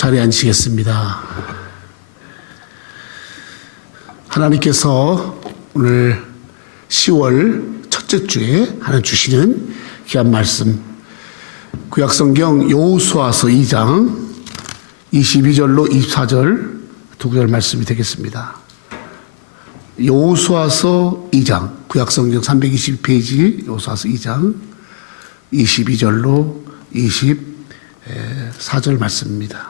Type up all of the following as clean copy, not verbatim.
자리에 앉으시겠습니다. 하나님께서 오늘 10월 첫째 주에 하나님 주시는 귀한 말씀, 구약성경 여호수아서 2장 22절로 24절 두 구절 말씀이 되겠습니다. 여호수아서 2장, 구약성경 322페이지 여호수아서 2장 22절로 24절 말씀입니다.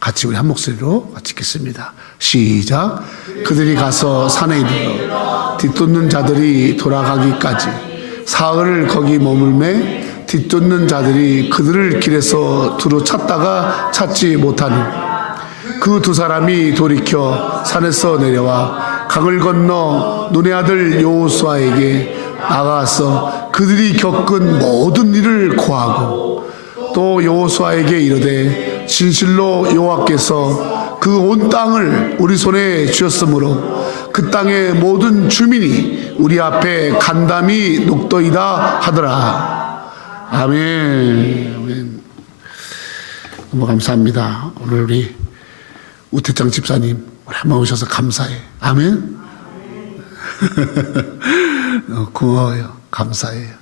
같이 우리 한 목소리로 같이 읽겠습니다. 시작. 그들이 가서 산에 이르러 뒤쫓는 자들이 돌아가기까지 사흘을 거기 머물매 뒤쫓는 자들이 그들을 길에서 두루 찾다가 찾지 못하니 그 두 사람이 돌이켜 산에서 내려와 강을 건너 눈의 아들 여호수아에게 나가서 그들이 겪은 모든 일을 고하고 또 여호수아에게 이르되 진실로 여호와께서 그 온 땅을 우리 손에 주셨으므로 그 땅의 모든 주민이 우리 앞에 간담이 녹더이다 하더라. 아멘. 아멘. 너무 감사합니다. 오늘 우리 우태장 집사님 오랜만에 오셔서 감사해. 아멘. 고마워요. 감사해요.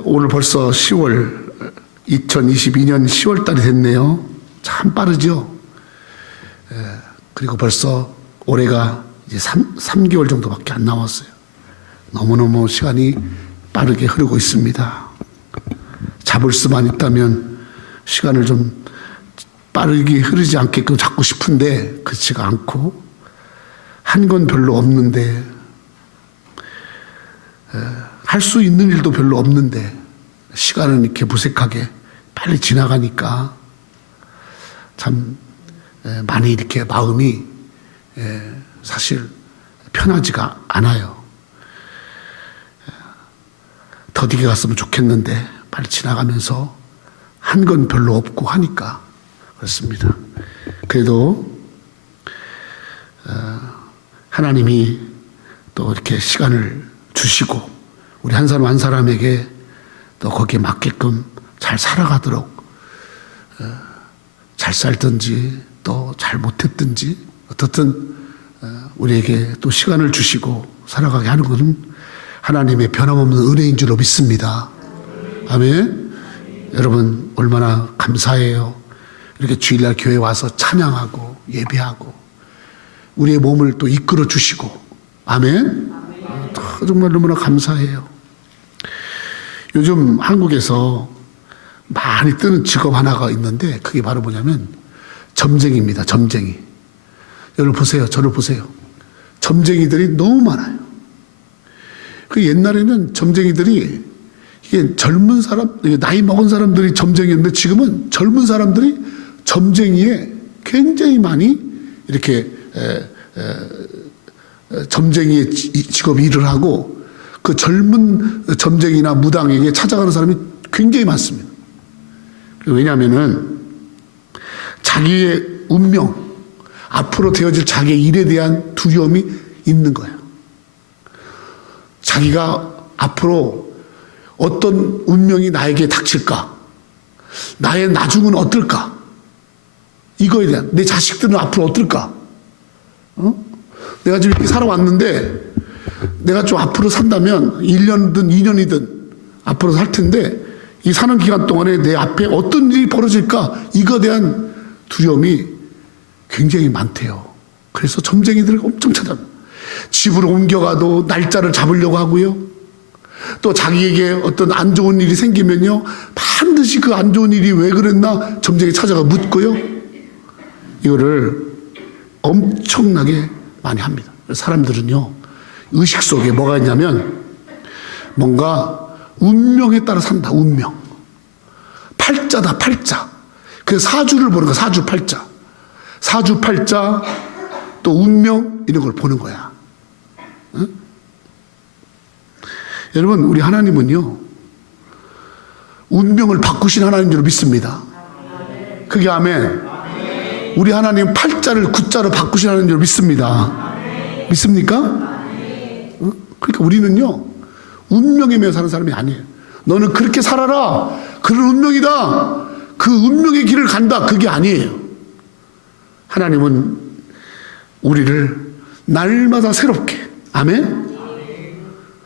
오늘 벌써 2022년 10월 달이 됐네요. 참 빠르죠? 그리고 벌써 올해가 이제 3개월 정도밖에 안 남았어요. 너무너무 시간이 빠르게 흐르고 있습니다. 잡을 수만 있다면 시간을 좀 빠르게 흐르지 않게끔 잡고 싶은데 그렇지가 않고 한 건 별로 없는데 할 수 있는 일도 별로 없는데 시간은 이렇게 무색하게 빨리 지나가니까 참 많이 이렇게 마음이 사실 편하지가 않아요. 더디게 갔으면 좋겠는데 빨리 지나가면서 한 건 별로 없고 하니까 그렇습니다. 그래도 하나님이 또 이렇게 시간을 주시고 우리 한 사람 한 사람에게 또 거기에 맞게끔 잘 살아가도록 잘 살든지 또 잘 못했든지 어떻든 우리에게 또 시간을 주시고 살아가게 하는 것은 하나님의 변함없는 은혜인 줄로 믿습니다. 아멘. 여러분 얼마나 감사해요. 이렇게 주일날 교회 와서 찬양하고 예배하고 우리의 몸을 또 이끌어 주시고 아멘. 정말 너무나 감사해요. 요즘 한국에서 많이 뜨는 직업 하나가 있는데 그게 바로 뭐냐면 점쟁이입니다. 점쟁이. 여러분 보세요. 저를 보세요. 점쟁이들이 너무 많아요. 그 옛날에는 점쟁이들이 이게 젊은 사람, 나이 먹은 사람들이 점쟁이였는데 지금은 젊은 사람들이 점쟁이에 굉장히 많이 이렇게 점쟁이의 직업 일을 하고 그 젊은 점쟁이나 무당에게 찾아가는 사람이 굉장히 많습니다. 왜냐하면은 자기의 운명, 앞으로 되어질 자기의 일에 대한 두려움이 있는 거예요. 자기가 앞으로 어떤 운명이 나에게 닥칠까? 나의 나중은 어떨까? 이거에 대한, 내 자식들은 앞으로 어떨까? 내가 지금 이렇게 살아왔는데 내가 좀 앞으로 산다면 1년이든 2년이든 앞으로 살 텐데 이 사는 기간 동안에 내 앞에 어떤 일이 벌어질까? 이거에 대한 두려움이 굉장히 많대요. 그래서 점쟁이들을 엄청 찾아갑니다. 집으로 옮겨가도 날짜를 잡으려고 하고요. 또 자기에게 어떤 안 좋은 일이 생기면요 반드시 그 안 좋은 일이 왜 그랬나 점쟁이 찾아가 묻고요. 이거를 엄청나게 많이 합니다. 사람들은요 의식 속에 뭐가 있냐면 뭔가 운명에 따라 산다. 운명. 팔자다. 팔자. 그래서 사주를 보는 거야. 사주 팔자. 사주 팔자 또 운명 이런 걸 보는 거야. 응? 여러분 우리 하나님은요 운명을 바꾸신 하나님인 줄 믿습니다. 그게 아멘. 우리 하나님 팔자를 구자로 바꾸신 하나님인 줄 믿습니다. 믿습니까? 그러니까 우리는요 운명에 매여 사는 사람이 아니에요. 너는 그렇게 살아라. 그런 운명이다, 그 운명의 길을 간다, 그게 아니에요. 하나님은 우리를 날마다 새롭게, 아멘?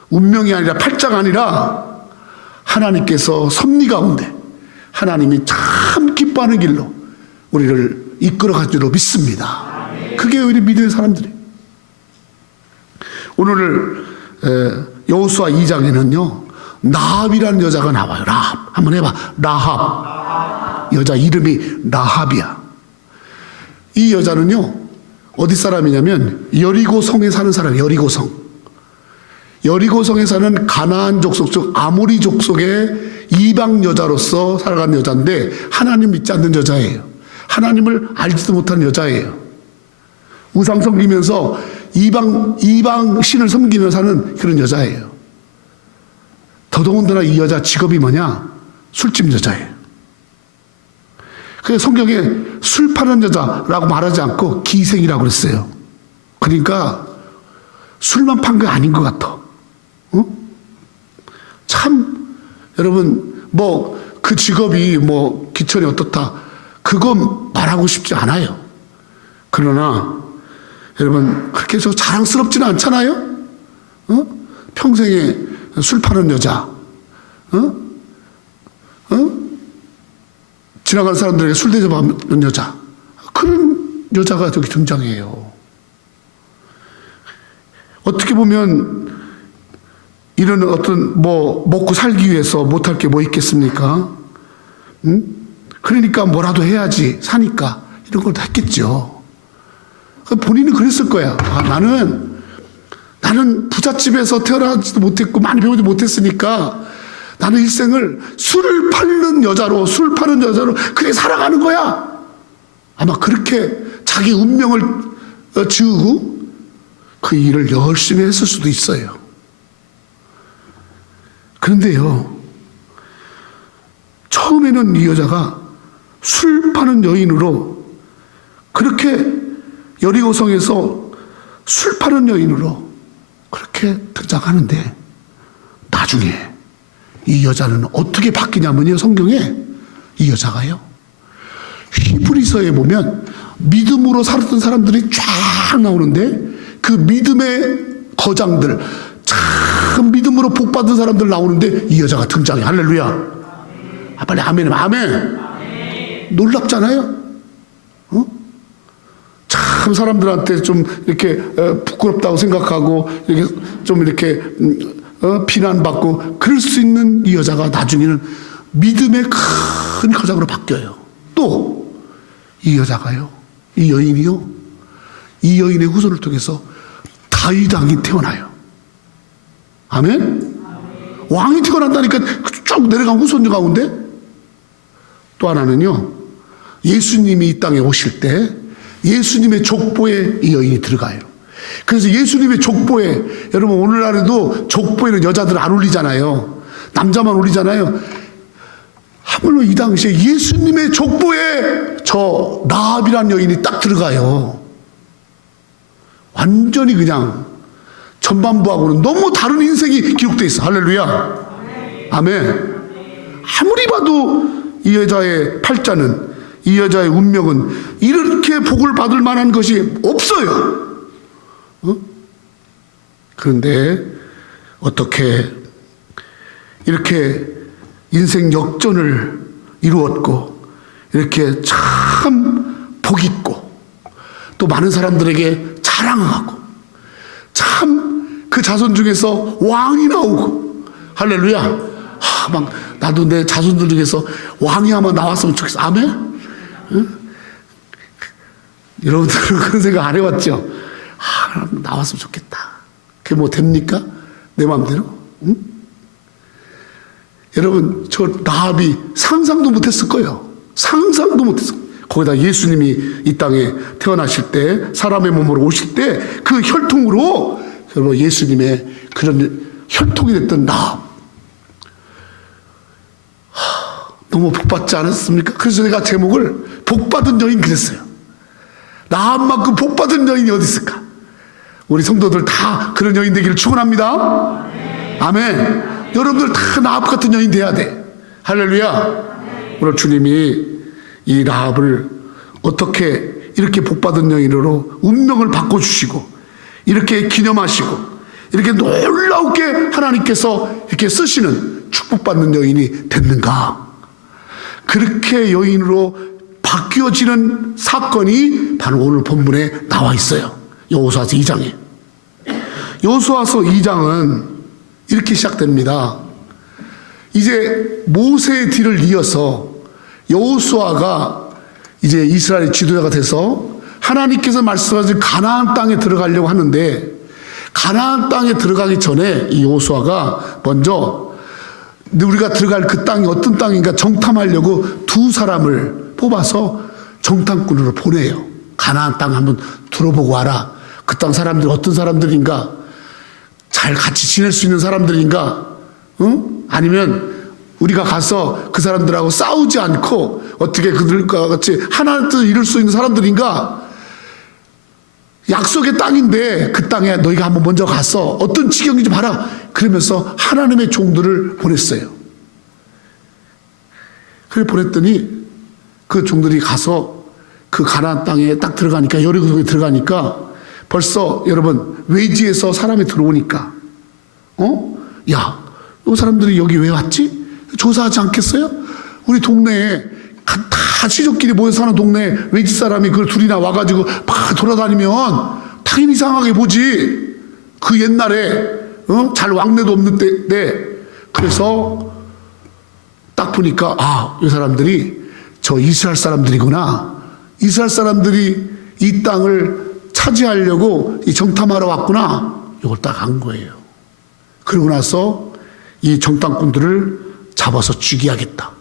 운명이 아니라 팔자가 아니라 하나님께서 섭리 가운데 하나님이 참 기뻐하는 길로 우리를 이끌어 갈 줄로 믿습니다. 그게 우리 믿음의 사람들이에요. 오늘 여호수아 2장에는요 라합이라는 여자가 나와요. 라합 한번 해봐. 라합. 여자 이름이 라합이야. 이 여자는요 어디 사람이냐면 여리고성에 사는 사람이에요. 여리고성에 사는 가나안 족속 즉 아모리 족속의 이방 여자로서 살아가는 여자인데 하나님 믿지 않는 여자예요. 하나님을 알지도 못하는 여자예요. 우상 섬기면서 이방 신을 섬기며 사는 그런 여자예요. 더더군다나 이 여자 직업이 뭐냐? 술집 여자예요. 그래서 성경에 술 파는 여자라고 말하지 않고 기생이라고 그랬어요. 그러니까 술만 판 게 아닌 것 같아. 참 여러분 뭐 그 직업이 뭐 기천이 어떻다 그건 말하고 싶지 않아요. 그러나 여러분 그렇게 저 자랑스럽지는 않잖아요. 평생에 술 파는 여자, 지나가는 사람들에게 술 대접하는 여자, 그런 여자가 저기 등장해요. 어떻게 보면 이런 어떤 뭐 먹고 살기 위해서 못할 게 뭐 있겠습니까? 그러니까 뭐라도 해야지 사니까 이런 걸 다 했겠죠. 본인은 그랬을 거야. 아, 나는 부잣집에서 태어나지도 못했고 많이 배우지 못했으니까 나는 일생을 술을 파는 여자로 그렇게 살아가는 거야. 아마 그렇게 자기 운명을 지우고 그 일을 열심히 했을 수도 있어요. 그런데요, 처음에는 이 여자가 술 파는 여인으로 그렇게 여리고성에서 술 파는 여인으로 그렇게 등장하는데 나중에 이 여자는 어떻게 바뀌냐면요, 성경에 이 여자가요 히브리서에 보면 믿음으로 살았던 사람들이 쫙 나오는데 그 믿음의 거장들 참 믿음으로 복받은 사람들 나오는데 이 여자가 등장해. 할렐루야. 아, 빨리 아멘. 아멘. 놀랍잖아요. 참 사람들한테 좀 이렇게 부끄럽다고 생각하고 이렇게 좀 이렇게 비난받고 그럴 수 있는 이 여자가 나중에는 믿음의 큰 거장으로 바뀌어요. 또 이 여자가요, 이 여인이요, 이 여인의 후손을 통해서 다윗 왕이 태어나요. 아멘? 왕이 태어난다니까 쭉 내려간 후손 가운데 또 하나는요, 예수님이 이 땅에 오실 때 예수님의 족보에 이 여인이 들어가요. 그래서 예수님의 족보에, 여러분 오늘날에도 족보에는 여자들 안 올리잖아요. 남자만 올리잖아요. 하물며 이 당시에 예수님의 족보에 저 라합이라는 여인이 딱 들어가요. 완전히 그냥 전반부하고는 너무 다른 인생이 기록되어 있어. 할렐루야. 아멘. 아무리 봐도 이 여자의 팔자는, 이 여자의 운명은 이렇게 복을 받을 만한 것이 없어요. 그런데 어떻게 이렇게 인생 역전을 이루었고 이렇게 참 복 있고 또 많은 사람들에게 자랑하고 참 그 자손 중에서 왕이 나오고 할렐루야. 막 나도 내 자손들 중에서 왕이 아마 나왔으면 좋겠어. 아멘. 여러분들은 그런 생각 안 해봤죠? 나왔으면 좋겠다. 그게 뭐 됩니까? 내 마음대로? 응? 여러분, 저 라합이 상상도 못했을 거예요. 상상도 못했을 거예요. 거기다 예수님이 이 땅에 태어나실 때, 사람의 몸으로 오실 때 그 혈통으로 여러분 예수님의 그런 혈통이 됐던 라합. 너무 복받지 않았습니까? 그래서 내가 제목을 복받은 여인 그랬어요. 라합만큼 복받은 여인이 어디 있을까? 우리 성도들 다 그런 여인 되기를 축원합니다. 아멘. 여러분들 다 라합 같은 여인 돼야 돼. 할렐루야. 오늘 주님이 이 라합을 어떻게 이렇게 복받은 여인으로 운명을 바꿔주시고 이렇게 기념하시고 이렇게 놀라우게 하나님께서 이렇게 쓰시는 축복받는 여인이 됐는가. 그렇게 여인으로 바뀌어지는 사건이 바로 오늘 본문에 나와 있어요. 여호수아서 2장에. 여호수아서 2장은 이렇게 시작됩니다. 이제 모세의 뒤를 이어서 여호수아가 이제 이스라엘의 지도자가 돼서 하나님께서 말씀하신 가나안 땅에 들어가려고 하는데, 가나안 땅에 들어가기 전에 이 여호수아가 먼저 우리가 들어갈 그 땅이 어떤 땅인가 정탐하려고 두 사람을 뽑아서 정탐꾼으로 보내요. 가나안 땅 한번 들어보고 와라. 그 땅 사람들이 어떤 사람들인가, 잘 같이 지낼 수 있는 사람들인가, 응? 아니면 우리가 가서 그 사람들하고 싸우지 않고 어떻게 그들과 같이 하나의 뜻을 이룰 수 있는 사람들인가. 약속의 땅인데 그 땅에 너희가 한번 먼저 가서 어떤 지경인지 봐라. 그러면서 하나님의 종들을 보냈어요. 그래 보냈더니 그 종들이 가서 그 가나안 땅에 딱 들어가니까, 여리고성에 들어가니까 벌써 여러분 외지에서 사람이 들어오니까 야, 이 사람들이 여기 왜 왔지? 조사하지 않겠어요? 우리 동네에 다 시족끼리 모여 사는 동네에 외지 사람이 그 둘이나 와가지고 막 돌아다니면 당연히 이상하게 보지. 그 옛날에 잘 왕래도 없는 때인데. 그래서 딱 보니까 이 사람들이 저 이스라엘 사람들이구나. 이스라엘 사람들이 이 땅을 차지하려고 이 정탐하러 왔구나. 이걸 딱 안 거예요. 그러고 나서 이 정탐꾼들을 잡아서 죽여야겠다.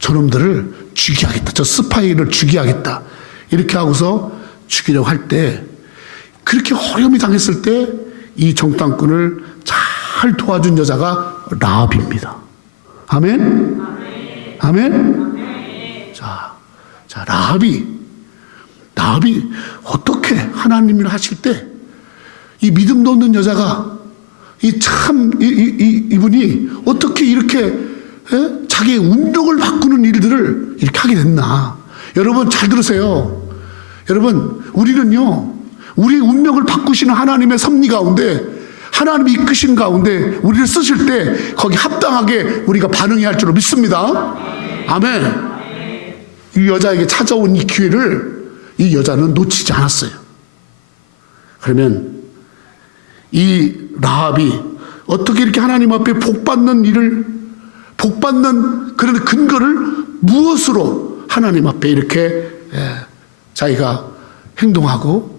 저놈들을 죽여야겠다. 저 스파이를 죽여야겠다. 이렇게 하고서 죽이려고 할 때, 그렇게 어려움이 당했을 때 이 정탐꾼을 잘 도와준 여자가 라합입니다. 아멘? 아멘? 자, 라합이 어떻게 하나님을 하실 때 이 믿음도 없는 여자가 이분이 어떻게 이렇게 자기의 운명을 바꾸는 일들을 이렇게 하게 됐나. 여러분 잘 들으세요. 여러분, 우리는요, 우리의 운명을 바꾸시는 하나님의 섭리 가운데, 하나님이 이끄신 가운데 우리를 쓰실 때 거기 합당하게 우리가 반응해야 할 줄로 믿습니다. 아멘. 이 여자에게 찾아온 이 기회를 이 여자는 놓치지 않았어요. 그러면 이 라합이 어떻게 이렇게 하나님 앞에 복받는 그런 근거를 무엇으로 하나님 앞에 이렇게 자기가 행동하고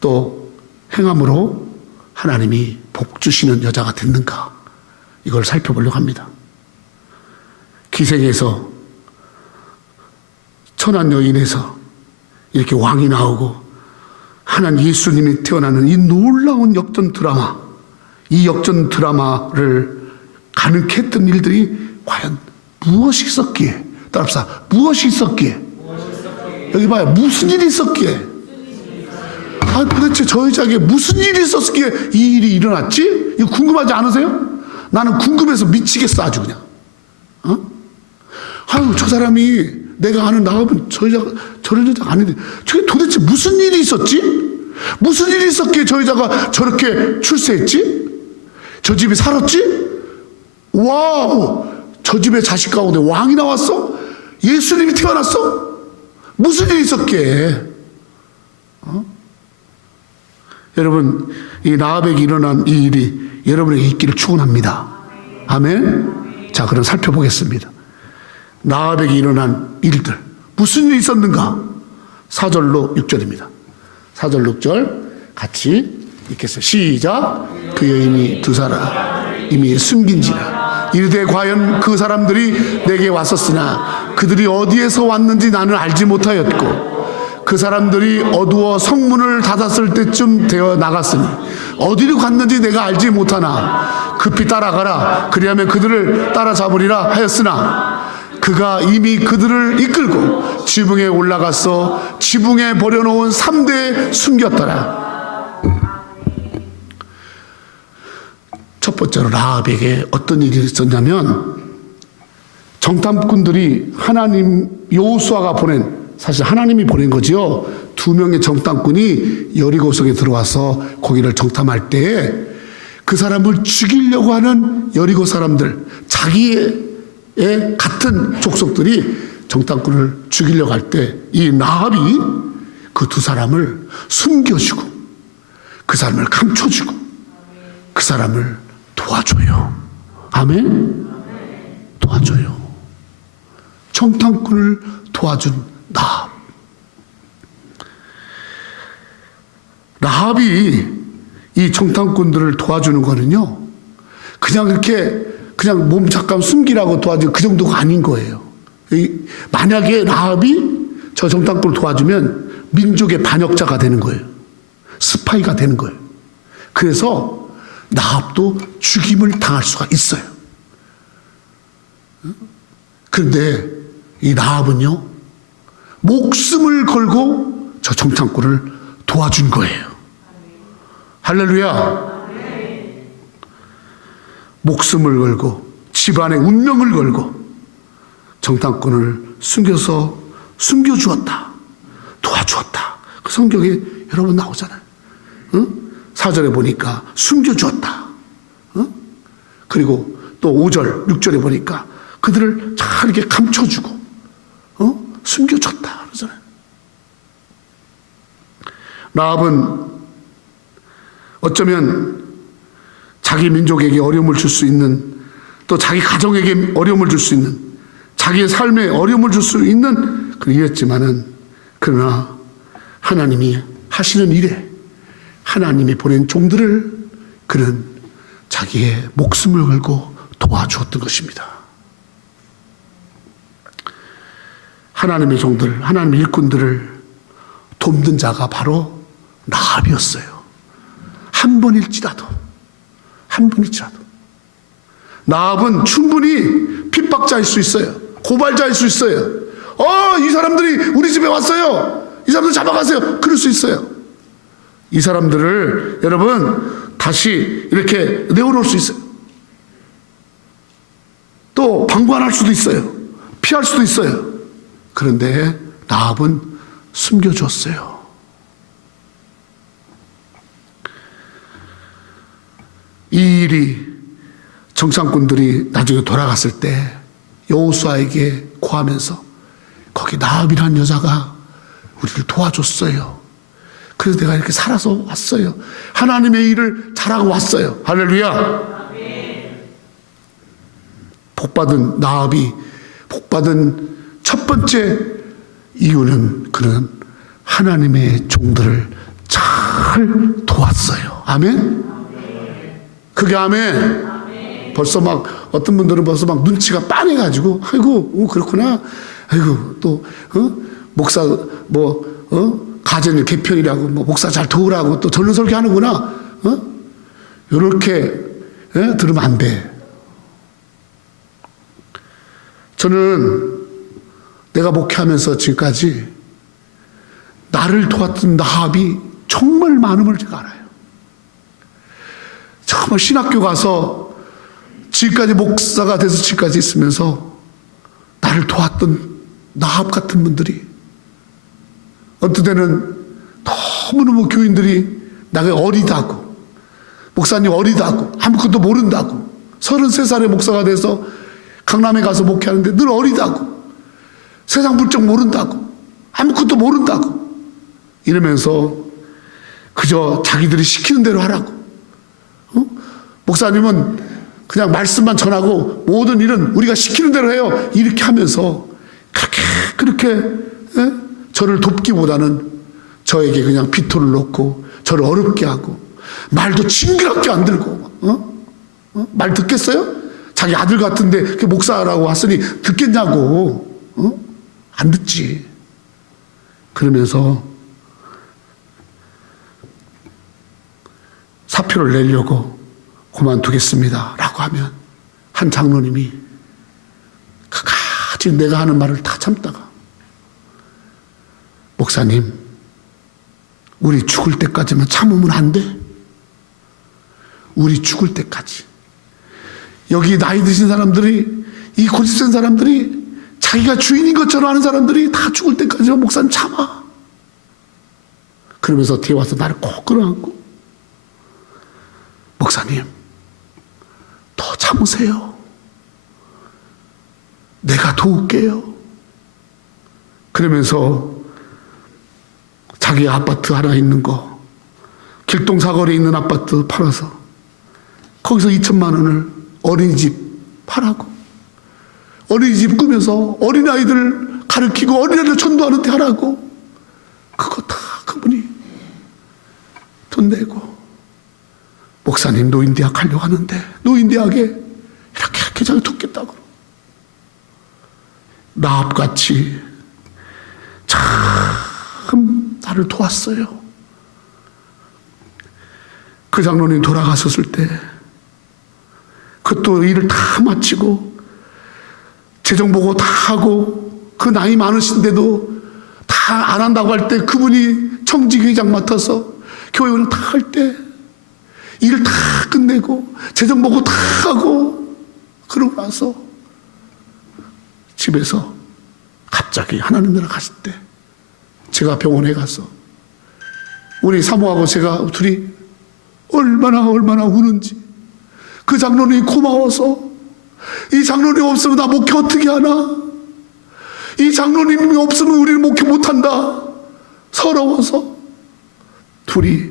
또 행함으로 하나님이 복 주시는 여자가 됐는가, 이걸 살펴보려고 합니다. 기생에서, 천한 여인에서 이렇게 왕이 나오고 하나님 예수님이 태어나는 이 놀라운 역전 드라마, 이 역전 드라마를 가능케 했던 일들이 과연 무엇이 있었기에, 따라합시다. 무엇이 있었기에? 여기 봐요. 무슨 일이 있었기에? 도대체 저 여자에게 무슨 일이 있었기에 이 일이 일어났지? 이거 궁금하지 않으세요? 나는 궁금해서 미치겠어, 아주 그냥. 저 사람이, 내가 아는 나하고는 저런 여자가 아닌데 저게 도대체 무슨 일이 있었지? 무슨 일이 있었기에 저 여자가 저렇게 출세했지? 저 집에 살았지? 와우! 저 집의 자식 가운데 왕이 나왔어? 예수님이 태어났어? 무슨 일이 있었기에? 여러분, 이 라합에게 일어난 이 일이 여러분에게 있기를 축원합니다. 아멘. 자, 그럼 살펴보겠습니다. 라합에게 일어난 일들, 무슨 일이 있었는가? 4절로 6절입니다. 4절 6절 같이 읽겠어요. 시작. 그 여인이 두 사람 이미 숨긴지라 이르되 과연 그 사람들이 내게 왔었으나 그들이 어디에서 왔는지 나는 알지 못하였고 그 사람들이 어두워 성문을 닫았을 때쯤 되어 나갔으니 어디로 갔는지 내가 알지 못하나 급히 따라가라. 그리하면 그들을 따라잡으리라 하였으나 그가 이미 그들을 이끌고 지붕에 올라가서 지붕에 버려놓은 3대에 숨겼더라. 첫 번째로 라합에게 어떤 일이 있었냐면, 정탐꾼들이 하나님 여호수아가 보낸, 사실 하나님이 보낸 거지요. 2명의 정탐꾼이 여리고성에 들어와서 거기를 정탐할 때에 그 사람을 죽이려고 하는 여리고 사람들, 자기의 같은 족속들이 정탐꾼을 죽이려고 할 때 이 라합이 그 2 사람을 숨겨주고 그 사람을 감춰주고 그 사람을 도와줘요. 아멘? 도와줘요. 정탐꾼을 도와준 라합. 라합이 이 정탐꾼들을 도와주는 거는요, 그냥 이렇게 그냥 몸 잠깐 숨기라고 도와주는 그 정도가 아닌 거예요. 만약에 라합이 저 정탐꾼을 도와주면 민족의 반역자가 되는 거예요. 스파이가 되는 거예요. 그래서 라합도 죽임을 당할 수가 있어요. 그런데 이 라합은요, 목숨을 걸고 저 정탐꾼을 도와준 거예요. 할렐루야. 목숨을 걸고 집안의 운명을 걸고 정탐꾼을 숨겨주었다. 도와주었다. 그 성경에 여러분 나오잖아요. 응? 4절에 보니까 숨겨주었다. 응? 그리고 또 5절, 6절에 보니까 그들을 잘 이렇게 감춰주고 숨겨줬다. 그러잖아요. 라합은 어쩌면 자기 민족에게 어려움을 줄 수 있는, 또 자기 가정에게 어려움을 줄 수 있는, 자기의 삶에 어려움을 줄 수 있는 그런 일이었지만은, 그러나 하나님이 하시는 일에 하나님이 보낸 종들을 그는 자기의 목숨을 걸고 도와주었던 것입니다. 하나님의 종들, 하나님의 일꾼들을 돕는 자가 바로 라합이었어요. 한 번일지라도. 라합은 충분히 핍박자일 수 있어요. 고발자일 수 있어요. 이 사람들이 우리 집에 왔어요. 이 사람들 잡아가세요. 그럴 수 있어요. 이 사람들을 여러분 다시 이렇게 내어놓을 수 있어요. 또 방관할 수도 있어요. 피할 수도 있어요. 그런데 라합은 숨겨줬어요. 이 일이 정탐꾼들이 나중에 돌아갔을 때 여호수아에게 고하면서 거기 라합이라는 여자가 우리를 도와줬어요. 그래서 내가 이렇게 살아서 왔어요. 하나님의 일을 잘하고 왔어요. 할렐루야. 복받은 라합이 복받은 첫 번째 이유는 그는 하나님의 종들을 잘 도왔어요. 아멘. 그게 아멘. 벌써 막 어떤 분들은 벌써 막 눈치가 빤해가지고 아이고 그렇구나. 아이고 또 목사 가정 개편이라고 목사 잘 도우라고 또 전론 설교하는구나. 이렇게 들으면 안 돼. 저는 내가 목회하면서 지금까지 나를 도왔던 라합이 정말 많음을 제가 알아요. 정말 신학교 가서 지금까지 목사가 돼서 지금까지 있으면서 나를 도왔던 라합 같은 분들이 어떤 때는 너무너무 교인들이 나가 어리다고, 목사님 어리다고, 아무것도 모른다고, 33살의 목사가 돼서 강남에 가서 목회하는데 늘 어리다고, 세상 물정 모른다고, 아무것도 모른다고 이러면서 그저 자기들이 시키는 대로 하라고. 목사님은 그냥 말씀만 전하고 모든 일은 우리가 시키는 대로 해요. 이렇게 하면서 그렇게 저를 돕기보다는 저에게 그냥 비토를 놓고 저를 어렵게 하고 말도 징그럽게 안 들고 말 듣겠어요? 자기 아들 같은데 그 목사라고 왔으니 듣겠냐고. 안 듣지. 그러면서 사표를 내려고 그만두겠습니다 라고 하면 한 장로님이 끝까지 내가 하는 말을 다 참다가 목사님 우리 죽을 때까지만 참으면 안 돼? 우리 죽을 때까지. 여기 나이 드신 사람들이 이 고집센 사람들이 자기가 주인인 것처럼 하는 사람들이 다 죽을 때까지 목사님 참아. 그러면서 뒤에 와서 나를 꼭 끌어안고 목사님 더 참으세요. 내가 도울게요. 그러면서 자기 아파트 하나 있는 거 길동 사거리에 있는 아파트 팔아서 거기서 2천만 원을 어린이집 파라고 어린이집 꾸면서 어린아이들 가르치고 어린아이들 전도하는 데 하라고 그거 다 그분이 돈 내고 목사님 노인대학 가려고 하는데 노인대학에 이렇게 자기 돕겠다고 나합같이 참 나를 도왔어요. 그 장로님 돌아가셨을 때 그것도 일을 다 마치고 재정보고 다 하고 그 나이 많으신데도 다 안 한다고 할 때 그분이 청지회장 맡아서 교회를 다 할 때 일을 다 끝내고 재정보고 다 하고 그러고 나서 집에서 갑자기 하나님 나라 갔을 때 제가 병원에 가서 우리 사모하고 제가 둘이 얼마나 우는지 그 장로님이 고마워서 이 장로님 없으면 나 목회 어떻게 하나 이 장로님이 없으면 우리는 목회 못한다 서러워서 둘이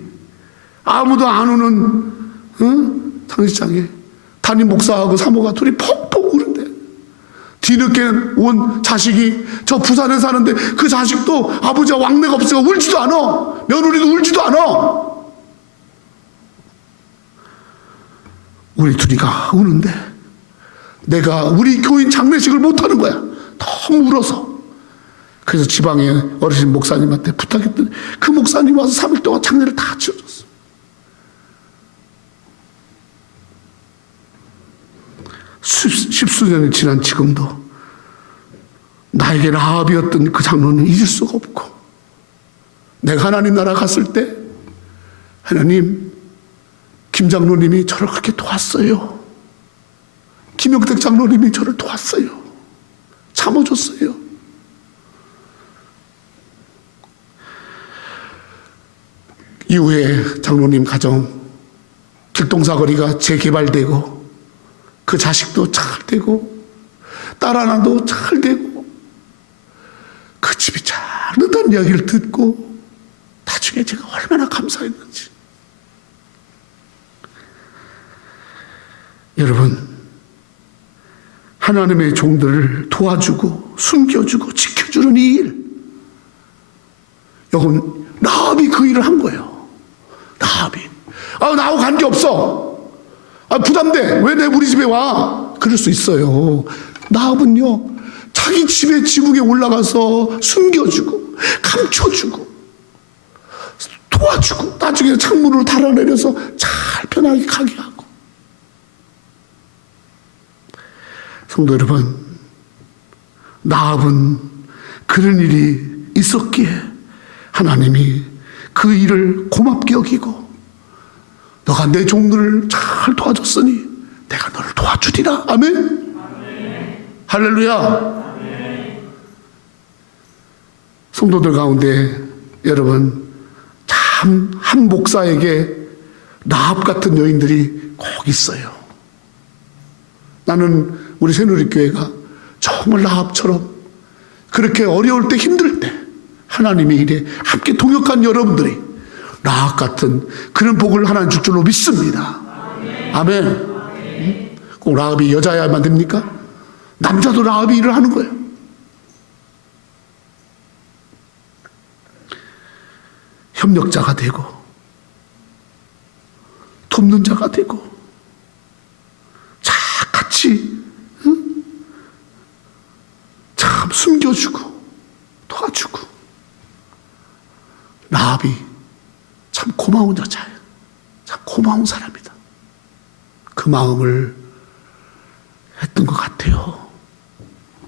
아무도 안 우는 장례식장에 담임 목사하고 사모가 둘이 펑펑 우는데 뒤늦게 온 자식이 저 부산에 사는데 그 자식도 아버지가 왕래가 없으니까 울지도 않아. 며느리도 울지도 않아. 우리 둘이가 우는데 내가 우리 교인 장례식을 못하는 거야. 너무 울어서. 그래서 지방에 어르신 목사님한테 부탁했더니 그 목사님 와서 3일 동안 장례를 다 치러줬어. 십수년이 지난 지금도 나에게 라합이었던 그 장로는 잊을 수가 없고 내가 하나님 나라 갔을 때 하나님 김 장로님이 저를 그렇게 도왔어요. 김영택 장로님이 저를 도왔어요. 참아줬어요. 이후에 장로님 가정 길동사거리가 재개발되고 그 자식도 잘 되고 딸 하나도 잘 되고 그 집이 잘 된다는 이야기를 듣고 나중에 제가 얼마나 감사했는지. 여러분 하나님의 종들을 도와주고 숨겨주고 지켜주는 이 일 여러분 라합이 그 일을 한 거예요. 라합이 나하고 관계없어 부담돼 왜 내 우리 집에 와 그럴 수 있어요. 라합은요 자기 집에 지붕에 올라가서 숨겨주고 감춰주고 도와주고 나중에 창문으로 달아내려서 잘 편하게 가게 하고. 성도 여러분 라합은 그런 일이 있었기에 하나님이 그 일을 고맙게 여기고 너가 내 종들을 잘 도와줬으니 내가 너를 도와주리라. 아멘? 아멘. 할렐루야. 아멘. 성도들 가운데 여러분 참 한 목사에게 라합 같은 여인들이 꼭 있어요. 나는 우리 새누리교회가 정말 라합처럼 그렇게 어려울 때 힘들 때 하나님의 일에 함께 동역한 여러분들이 라합 같은 그런 복을 하나님 줄 줄로 믿습니다. 아멘. 아멘. 꼭 라합이 여자야만 됩니까? 남자도 라합이 일을 하는 거예요. 협력자가 되고 돕는 자가 되고 자 같이 참 숨겨주고 도와주고. 라합이 참 고마운 여자예요. 참 고마운 사람이다. 그 마음을 했던 것 같아요.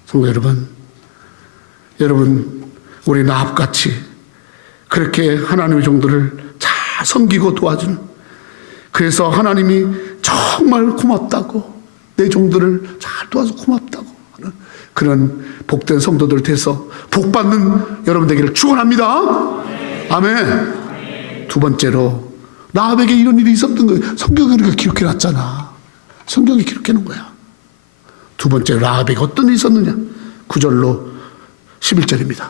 성도 여러분 우리 라합같이 그렇게 하나님의 종들을 잘 섬기고 도와주는, 그래서 하나님이 정말 고맙다고 내 종들을 잘 도와서 고맙다고 그런 복된 성도들 돼서 복받는 여러분 되기를 축원합니다. 아멘. 두 번째로 라합에게 이런 일이 있었던 거예요. 성경에 우리가 기록해놨잖아. 성경에 기록해놓은 거야. 두 번째 라합에게 어떤 일이 있었느냐. 9절로 11절입니다.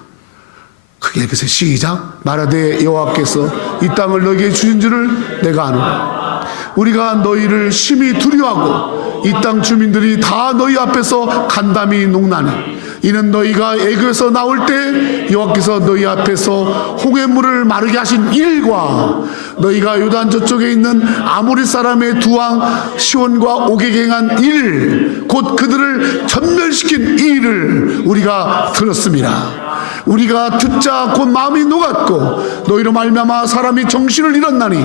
크게 그래서 시작. 말하되 여호와께서 이 땅을 너희에게 주신 줄을 내가 아노라. 우리가 너희를 심히 두려워하고 이 땅 주민들이 다 너희 앞에서 간담이 농나니 이는 너희가 애굽에서 나올 때 여호와께서 너희 앞에서 홍해물을 마르게 하신 일과 너희가 요단 저쪽에 있는 아모리 사람의 두 왕 시온과 오게 행한 일, 곧 그들을 전멸시킨 이 일을 우리가 들었습니다. 우리가 듣자 곧 마음이 녹았고 너희로 말미암아 사람이 정신을 잃었나니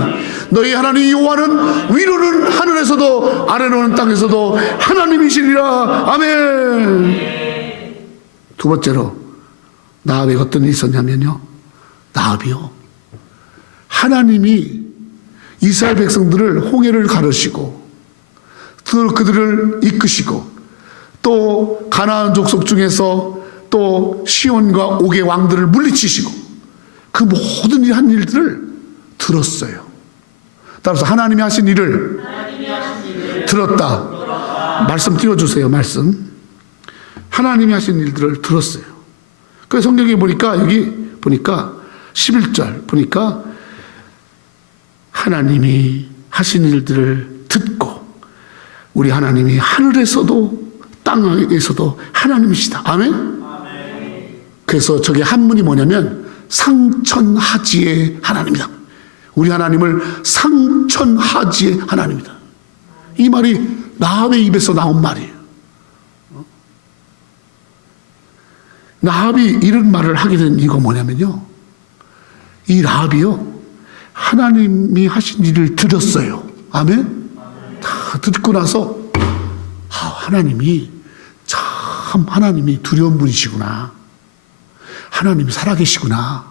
너희 하나님 여호와는 위로는 하늘에서도 아래로는 땅에서도 하나님이시니라. 아멘. 두 번째로 나합에게 어떤 일이 있었냐면요, 나합이요, 하나님이 이스라엘 백성들을 홍해를 가르시고 그들을 이끄시고 또 가나안 족속 중에서 또 시온과 옥의 왕들을 물리치시고 그 모든 한 일들을 들었어요. 따라서 하나님이 하신 일을 들었다. 말씀 띄워주세요. 말씀. 하나님이 하신 일들을 들었어요. 그래서 성경에 보니까 여기 보니까 11절 보니까 하나님이 하신 일들을 듣고 우리 하나님이 하늘에서도 땅에서도 하나님이시다. 아멘. 그래서 저게 한문이 뭐냐면 상천하지의 하나님이다. 우리 하나님을 상천하지의 하나님이다. 이 말이 라합의 입에서 나온 말이에요. 라합이 이런 말을 하게 된 이유가 뭐냐면요, 이 라합이요 하나님이 하신 일을 들었어요. 아멘. 다 듣고 나서 하나님이 참 하나님이 두려운 분이시구나. 하나님이 살아계시구나.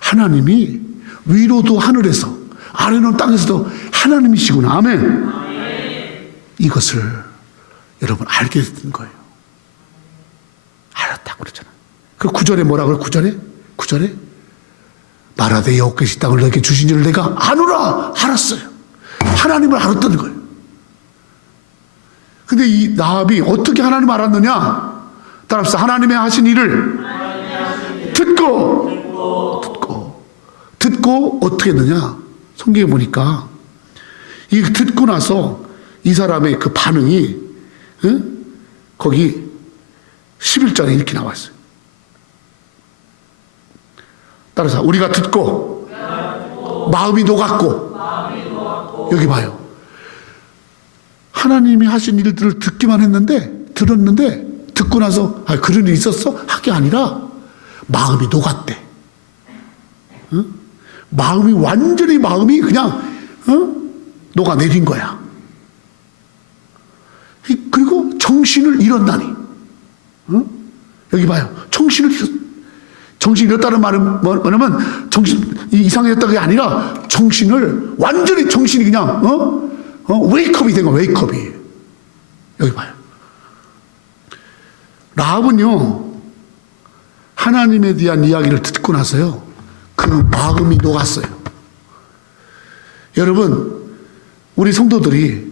하나님이 위로도 하늘에서 아래는 땅에서도 하나님이시구나. 아멘. 이것을 여러분 알게 된 거예요. 알았다고 그러잖아. 그 9절에 뭐라고 그래요? 9절에 말하되 여호와께서 이 땅을 너에게 주신 줄을 내가 아노라. 알았어요. 하나님을 알았다는 거예요. 근데 이 나합이 어떻게 하나님을 알았느냐? 따라서 하나님의 하신 일을 듣고 어떻게 했느냐? 성경에 보니까 이 듣고 나서 이 사람의 그 반응이 거기 11절에 이렇게 나왔어요. 따라서 우리가 듣고 마음이 녹았고 여기 봐요. 하나님이 하신 일들을 듣기만 했는데 들었는데 듣고 나서 그런 일이 있었어? 하게 아니라 마음이 녹았대. 마음이 완전히 마음이 그냥 녹아내린 거야. 그리고 정신을 잃었다니. 여기 봐요. 정신을 잃었다는 말은 뭐냐면 정신이 이상해졌다가 아니라 정신을 완전히 정신이 그냥 웨이크업이 된 거야. 웨이크업이. 여기 봐요. 라합은요 하나님에 대한 이야기를 듣고 나서요 그 마음이 녹았어요. 여러분, 우리 성도들이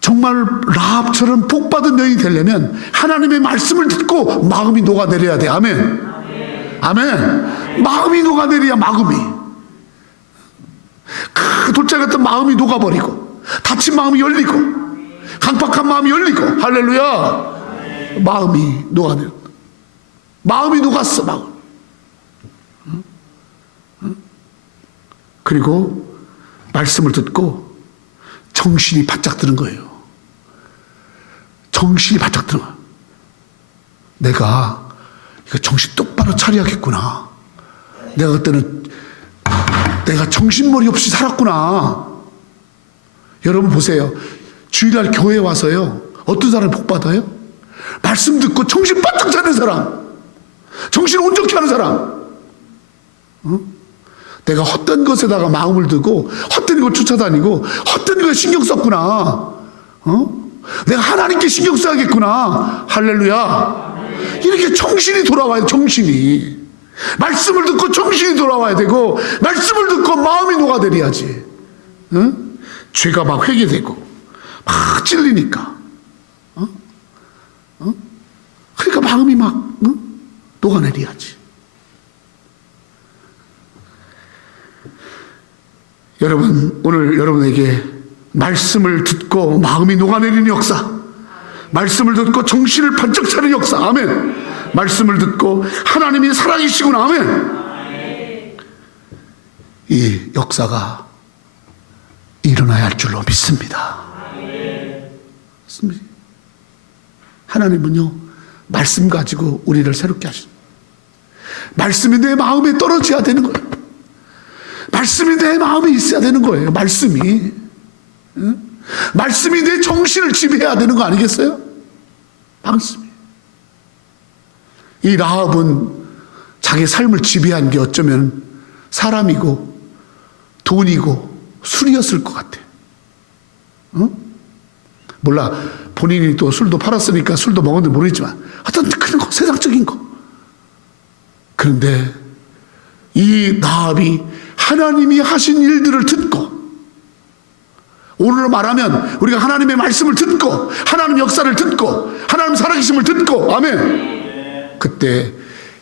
정말 라합처럼 복받은 여인이 되려면 하나님의 말씀을 듣고 마음이 녹아내려야 돼. 아멘. 아멘. 마음이 녹아내려야 마음이. 그 돌짝 같은 마음이 녹아버리고 다친 마음이 열리고 강팍한 마음이 열리고 할렐루야. 마음이 녹아내렸다. 마음이 녹았어. 마음. 그리고 말씀을 듣고 정신이 바짝 드는 거예요. 정신이 바짝 들어. 내가 이거 정신 똑바로 차려야겠구나. 내가 그때는 내가 정신머리 없이 살았구나. 여러분 보세요. 주일날 교회에 와서요 어떤 사람이 복받아요? 말씀 듣고 정신 바짝 차리는 사람, 정신 온전히 하는 사람. 내가 헛된 것에다가 마음을 두고 헛된 걸 쫓아다니고 헛된 거에 신경 썼구나. 내가 하나님께 신경 써야겠구나. 할렐루야. 이렇게 정신이 돌아와야 돼. 정신이. 말씀을 듣고 정신이 돌아와야 되고, 말씀을 듣고 마음이 녹아내려야지. 응? 죄가 막 회개되고 막 찔리니까, 그러니까 마음이 막 녹아내려야지. 여러분, 오늘 여러분에게 말씀을 듣고 마음이 녹아내리는 역사, 말씀을 듣고 정신을 번쩍 차리는 역사, 아멘. 말씀을 듣고 하나님이 살아계시구나, 아멘. 이 역사가 일어나야 할 줄로 믿습니다. 하나님은요, 말씀 가지고 우리를 새롭게 하십니다. 말씀이 내 마음에 떨어져야 되는 거예요. 말씀이 내 마음에 있어야 되는 거예요. 말씀이. 말씀이 내 정신을 지배해야 되는 거 아니겠어요? 말씀이. 이 라합은 자기 삶을 지배한 게 어쩌면 사람이고 돈이고 술이었을 것 같아. 몰라. 본인이 또 술도 팔았으니까 술도 먹었는지 모르겠지만 어떤 그런 거, 세상적인 거. 그런데 이 라합이 하나님이 하신 일들을 듣고, 오늘로 말하면 우리가 하나님의 말씀을 듣고 하나님 역사를 듣고 하나님 살아계심을 듣고, 아멘. 그때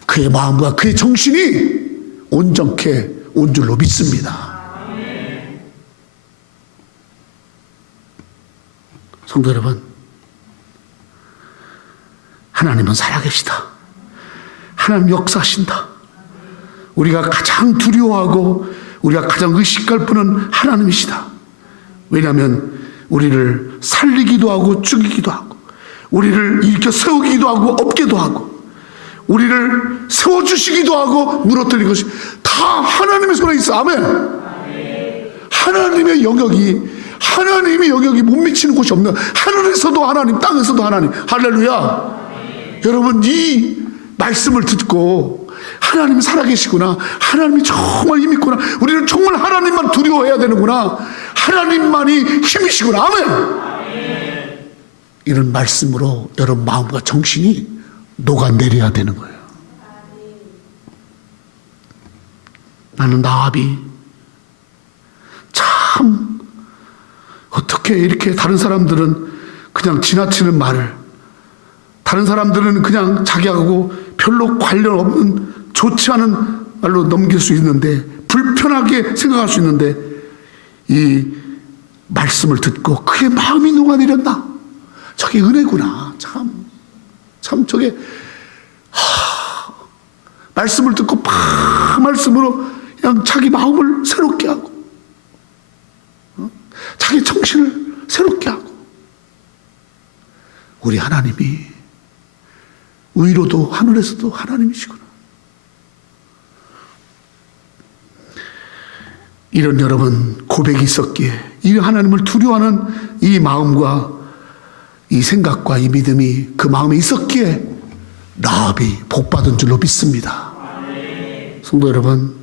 그의 마음과 그의 정신이 온전케 온 줄로 믿습니다. 성도 여러분, 하나님은 살아계시다. 하나님 역사하신다. 우리가 가장 두려워하고 우리가 가장 의식할 분은 하나님이시다. 왜냐하면 우리를 살리기도 하고 죽이기도 하고, 우리를 일으켜 세우기도 하고 없게도 하고, 우리를 세워주시기도 하고 무너뜨리는 것이 다 하나님의 손에 있어. 아멘. 하나님의 영역이 못 미치는 곳이 없는, 하늘에서도 하나님, 땅에서도 하나님. 할렐루야. 여러분, 이 말씀을 듣고 하나님이 살아계시구나, 하나님이 정말 힘있구나, 우리는 정말 하나님만 두려워해야 되는구나, 하나님만이 힘이시구나, 아멘. 이런 말씀으로 여러분 마음과 정신이 녹아내려야 되는 거예요. 나는 라합이 참, 어떻게 이렇게 다른 사람들은 그냥 지나치는 말을, 다른 사람들은 그냥 자기하고 별로 관련 없는 좋지 않은 말로 넘길 수 있는데, 불편하게 생각할 수 있는데, 이 말씀을 듣고 그의 마음이 녹아내렸나? 저게 은혜구나. 참 저게, 말씀을 듣고 말씀으로 그냥 자기 마음을 새롭게 하고, 자기 정신을 새롭게 하고. 우리 하나님이 위로도 하늘에서도 하나님이시구나. 이런 여러분 고백이 있었기에, 이 하나님을 두려워하는 이 마음과 이 생각과 이 믿음이 그 마음에 있었기에 라합이 복받은 줄로 믿습니다. 성도 여러분,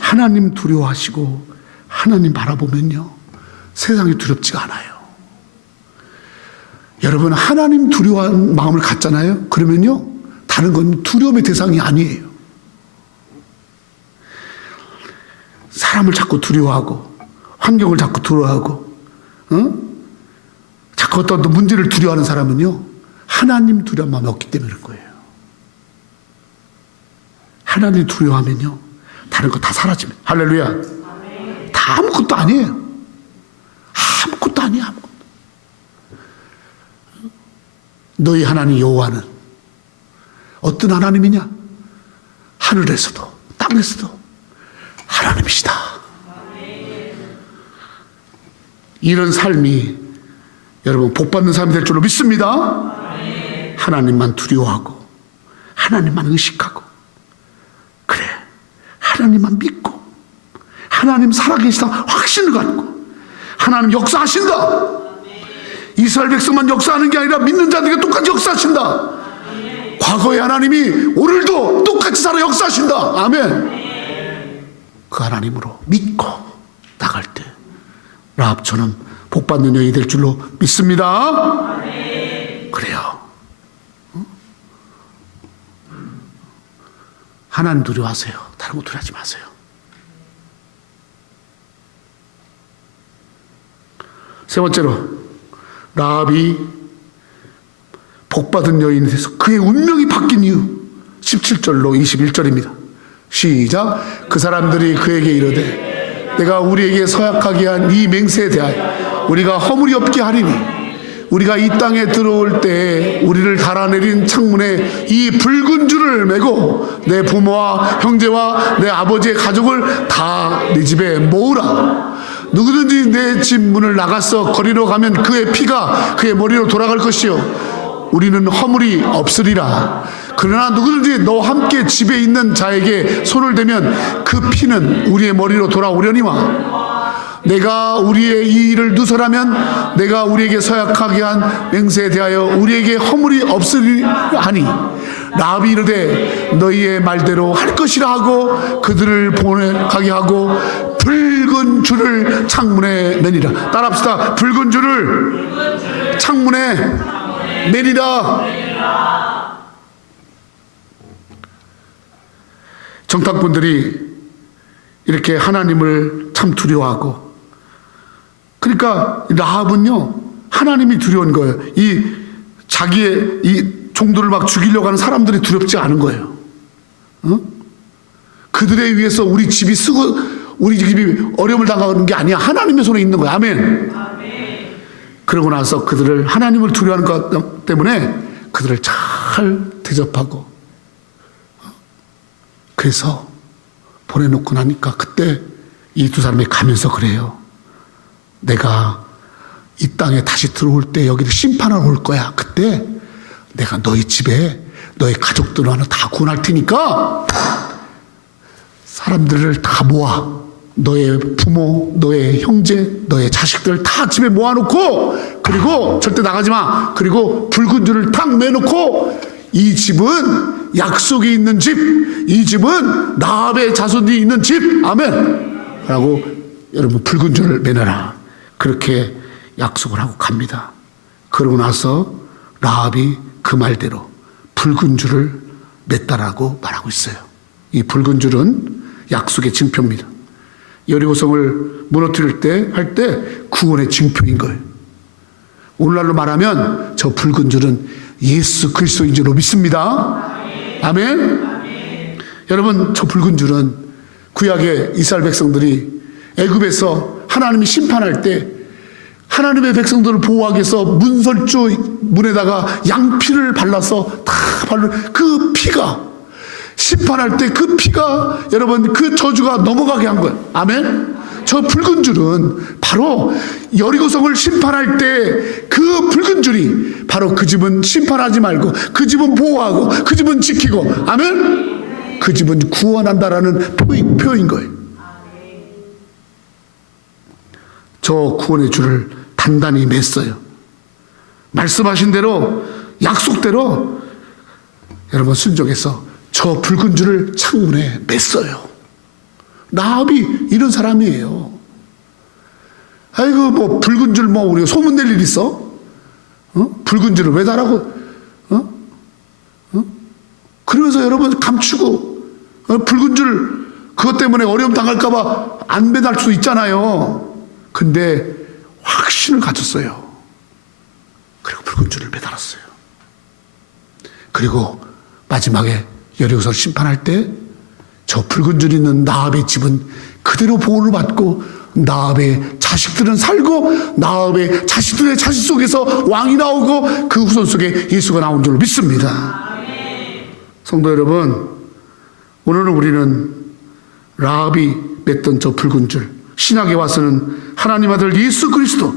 하나님 두려워하시고 하나님 바라보면요, 세상이 두렵지가 않아요. 여러분, 하나님 두려워하는 마음을 갖잖아요. 그러면요, 다른 건 두려움의 대상이 아니에요. 사람을 자꾸 두려워하고, 환경을 자꾸 두려워하고, 자꾸 어떤 문제를 두려워하는 사람은요, 하나님 두려운 마음이 없기 때문에 그런 거예요. 하나님 두려워하면요, 다른 거 다 사라집니다. 할렐루야. 다 아무것도 아니에요. 아무것도 아니에요. 아무것도. 너희 하나님 여호와는 어떤 하나님이냐? 하늘에서도 땅에서도 하나님이시다. 이런 삶이 여러분 복받는 삶이 될 줄로 믿습니다. 하나님만 두려워하고 하나님만 의식하고, 그래, 하나님만 믿고 하나님 살아계시다 확신을 갖고, 하나님 역사하신다. 이스라엘 백성만 역사하는 게 아니라 믿는 자들에게 똑같이 역사하신다. 과거의 하나님이 오늘도 똑같이 살아 역사하신다. 아멘. 그 하나님으로 믿고 나갈 때 라합처럼 복받는 영이 될 줄로 믿습니다. 그래요. 하나님 두려워하세요. 다른 거 두려워하지 마세요. 세 번째로, 라합이 복받은 여인이 돼서 그의 운명이 바뀐 이유. 17절로 21절입니다. 시작. 그 사람들이 그에게 이르되 내가 우리에게 서약하게 한 이 맹세에 대하여 우리가 허물이 없게 하리니 우리가 이 땅에 들어올 때 우리를 달아내린 창문에 이 붉은 줄을 메고 내 부모와 형제와 내 아버지의 가족을 다 내 집에 모으라. 누구든지 내 집 문을 나가서 거리로 가면 그의 피가 그의 머리로 돌아갈 것이요 우리는 허물이 없으리라. 그러나 누구든지 너와 함께 집에 있는 자에게 손을 대면 그 피는 우리의 머리로 돌아오려니와 내가 우리의 이 일을 누설하면 내가 우리에게 서약하게 한 맹세에 대하여 우리에게 허물이 없으리 하니 라합이 이르되 너희의 말대로 할 것이라 하고 그들을 보내가게 하고 붉은 줄을 창문에 매니라. 따라합시다. 붉은 줄을 창문에 매니라. 정탐꾼들이 이렇게 하나님을 참 두려워하고, 그러니까 라합은요 하나님이 두려운 거예요. 이 자기의 이 종들을 막 죽이려고 하는 사람들이 두렵지 않은 거예요. 그들에 의해서 우리 집이 어려움을 당하는 게 아니야. 하나님의 손에 있는 거야. 아멘. 그러고 나서 그들을 하나님을 두려워하는 것 때문에 그들을 잘 대접하고, 그래서 보내놓고 나니까 그때 이 두 사람이 가면서 그래요. 내가 이 땅에 다시 들어올 때 여기를 심판하러 올 거야. 그때 내가 너희 집에 너희 가족들 하나 다 구원할 테니까 사람들을 다 모아. 너의 부모, 너의 형제, 너의 자식들 다 집에 모아놓고, 그리고 절대 나가지 마. 그리고 붉은 줄을 탁 매놓고, 이 집은 약속이 있는 집, 이 집은 라합의 자손이 있는 집. 아멘. 라고 여러분 붉은 줄을 매너라. 그렇게 약속을 하고 갑니다. 그러고 나서 라합이 그 말대로 붉은 줄을 맸다라고 말하고 있어요. 이 붉은 줄은 약속의 징표입니다. 여리고성을 무너뜨릴 때 할 때 구원의 징표인 거예요. 오늘날로 말하면 저 붉은 줄은 예수 그리스도인 줄로 믿습니다. 아멘. 여러분, 저 붉은 줄은 구약의 이스라엘 백성들이 애굽에서 하나님이 심판할 때 하나님의 백성들을 보호하기 위해서 문설주 문에다가 양피를 발라서 다 바르는 그 피가, 심판할 때 그 피가 여러분 그 저주가 넘어가게 한 거예요. 아멘. 저 붉은 줄은 바로 여리고성을 심판할 때 그 붉은 줄이 바로 그 집은 심판하지 말고 그 집은 보호하고 그 집은 지키고, 아멘. 그 집은 구원한다라는 표인 거예요. 저 구원의 줄을 단단히 맸어요. 말씀하신 대로, 약속대로 여러분 순종해서 저 붉은 줄을 창문에 맸어요. 라합이 이런 사람이에요. 아이고 뭐 붉은 줄 뭐 우리가 소문 낼 일 있어? 붉은 줄을 왜 달라고? 그러면서 여러분 감추고 붉은 줄 그것 때문에 어려움 당할까봐 안 매달 수 있잖아요. 근데 확신을 가졌어요. 그리고 붉은 줄을 매달았어요. 그리고 마지막에 여리고성을 심판할 때 저 붉은 줄 있는 라합의 집은 그대로 보호를 받고 라합의 자식들은 살고 라합의 자식들의 자식 속에서 왕이 나오고 그 후손 속에 예수가 나온 줄 믿습니다. 성도 여러분, 오늘은 우리는 라합이 맺던 저 붉은 줄, 신약에 와서는 하나님 아들 예수 그리스도,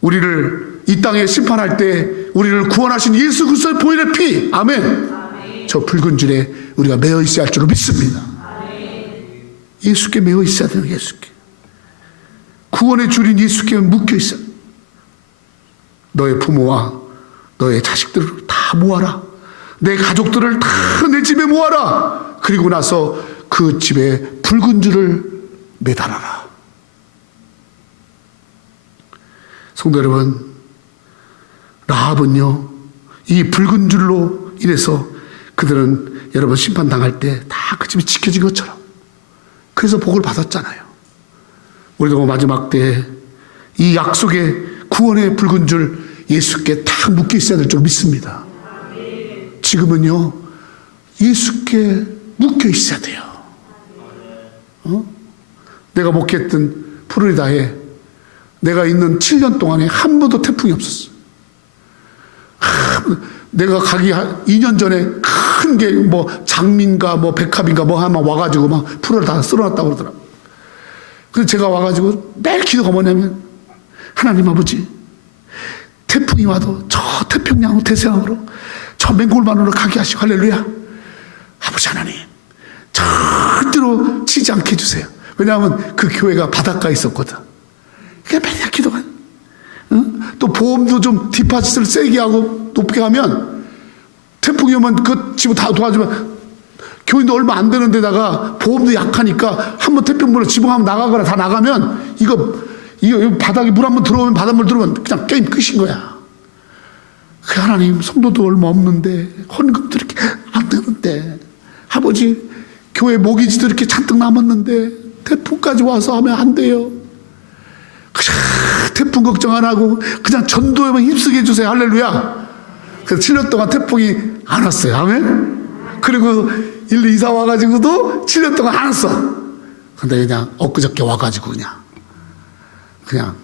우리를 이 땅에 심판할 때 우리를 구원하신 예수 그리스도의 보혈의 피, 아멘. 저 붉은 줄에 우리가 매어 있어야 할 줄로 믿습니다. 예수께 매어 있어야 되는, 예수께. 구원의 줄인 예수께 묶여 있어야. 너의 부모와 너의 자식들을 다 모아라. 내 가족들을 다 내 집에 모아라. 그리고 나서 그 집에 붉은 줄을 매달아라. 성도 여러분, 라합은요 이 붉은 줄로 인해서 그들은 여러분 심판당할 때 다 그 집이 지켜진 것처럼 그래서 복을 받았잖아요. 우리도 마지막 때 이 약속의 구원의 붉은 줄 예수께 다 묶여 있어야 될 줄 믿습니다. 지금은요 예수께 묶여 있어야 돼요. 내가 목회했던 플로리다에 내가 있는 7년 동안에 한 번도 태풍이 없었어. 내가 가기 2년 전에 큰 게 뭐 장민가 뭐 백합인가 뭐 하나 와가지고 막 풀을 다 쓸어놨다고 그러더라고. 그래서 제가 와가지고 매일 기도가 뭐냐면 하나님 아버지 태풍이 와도 저 태평양 대서양으로 저 맹골만으로 가게 하시고 할렐루야. 아버지 하나님 절대로 치지 않게 해주세요. 왜냐하면 그 교회가 바닷가에 있었거든. 그러니까 맨날 기도가 또 보험도 좀 디파짓을 세게 하고 높게 하면 태풍이 오면 그 집을 다 도와주면 교인도 얼마 안 되는 데다가 보험도 약하니까 한번 태풍 불어 지붕하면 나가거나 다 나가면 이거 바닥에 물 한번 들어오면 바닷물 들어오면 그냥 게임 끝인 거야. 그 하나님 성도도 얼마 없는데 헌금도 이렇게 안 되는데 아버지 교회 모기지도 이렇게 잔뜩 남았는데 태풍까지 와서 하면 안 돼요. 그냥 태풍 걱정 안 하고 그냥 전도에만 힘쓰게 해주세요. 할렐루야. 그래서 7년 동안 태풍이 안 왔어요. 아멘. 그리고 일로 이사 와가지고도 7년 동안 안 왔어. 근데 그냥 엊그저께 와가지고 그냥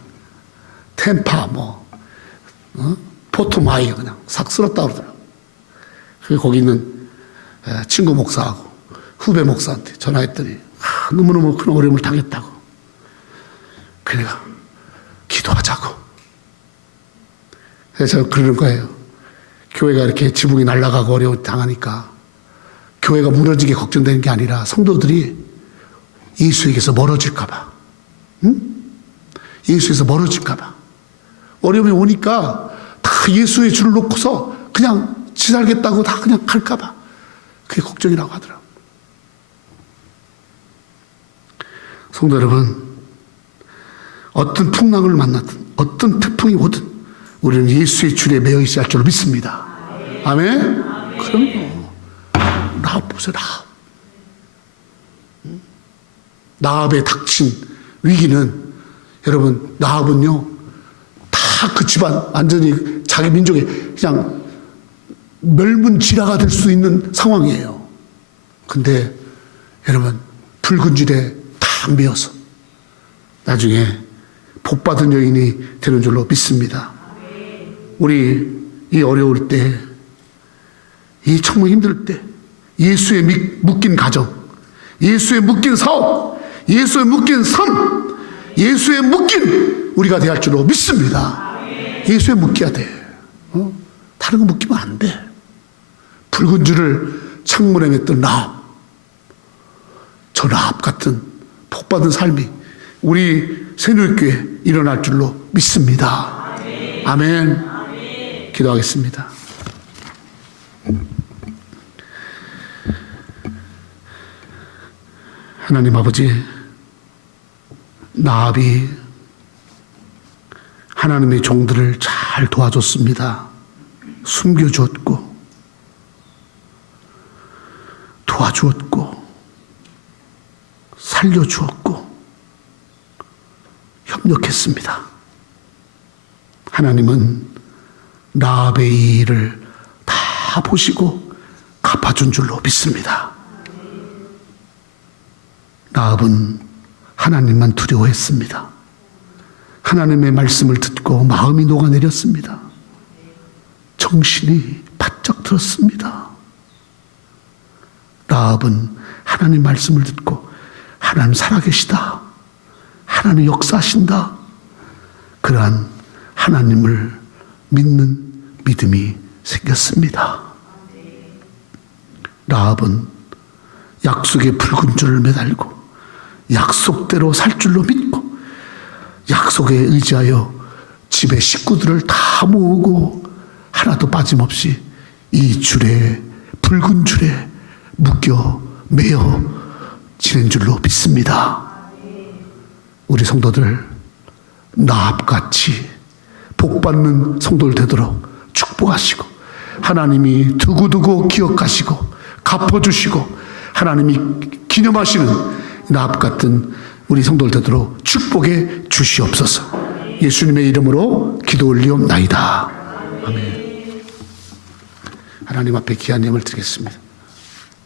템파 포토마이 그냥 싹 쓸었다 그러더라고. 그리고 거기 있는 친구 목사하고 후배 목사한테 전화했더니 너무너무 큰 어려움을 당했다고. 그래가 기도하자고. 그래서 그러는 거예요. 교회가 이렇게 지붕이 날아가고 어려움 당하니까 교회가 무너지게 걱정되는 게 아니라 성도들이 예수에게서 멀어질까봐, 예수에서 멀어질까봐 어려움이 오니까 다 예수의 줄을 놓고서 그냥 지 살겠다고 다 그냥 갈까봐 그게 걱정이라고 하더라고요. 성도 여러분, 어떤 풍랑을 만나든 어떤 태풍이 오든 우리는 예수의 줄에 매여 있어야 할 줄 믿습니다. 아멘? 그럼요. 라합 보세요. 라합에 닥친 위기는 여러분 라합은요 다 그 집안 완전히 자기 민족의 그냥 멸문지라가 될 수 있는 상황이에요. 근데 여러분 붉은 줄에 다 매여서 나중에 복받은 여인이 되는 줄로 믿습니다. 우리 이 어려울 때, 이 정말 힘들 때 예수에 묶인 가정, 예수에 묶인 사업, 예수에 묶인 삶, 예수에 묶인 우리가 돼야 할 줄로 믿습니다. 예수에 묶여야 돼. 다른 거 묶이면 안 돼. 붉은 줄을 창문에 맸던 라합, 저 라합 같은 복받은 삶이 우리 새누리교회에 일어날 줄로 믿습니다. 아멘. 기도하겠습니다. 하나님 아버지, 라합이 하나님의 종들을 잘 도와줬습니다. 숨겨주었고 도와주었고 살려주었고 협력했습니다. 하나님은 라합의 이 일을 다 보시고 갚아준 줄로 믿습니다. 라합은 하나님만 두려워했습니다. 하나님의 말씀을 듣고 마음이 녹아내렸습니다. 정신이 바짝 들었습니다. 라합은 하나님 말씀을 듣고 하나님 살아계시다, 하나님 역사하신다, 그러한 하나님을 믿는 믿음이 생겼습니다. 라합은 약속의 붉은 줄을 매달고 약속대로 살 줄로 믿고 약속에 의지하여 집의 식구들을 다 모으고 하나도 빠짐없이 이 줄에, 붉은 줄에 묶여 매여 지낸 줄로 믿습니다. 우리 성도들 라합같이 복받는 성도들 되도록 축복하시고 하나님이 두고두고 기억하시고 갚아주시고 하나님이 기념하시는 나합 같은 우리 성도들 되도록 축복해 주시옵소서. 예수님의 이름으로 기도 올리옵나이다. 아멘. 하나님 앞에 귀한 예물 드리겠습니다.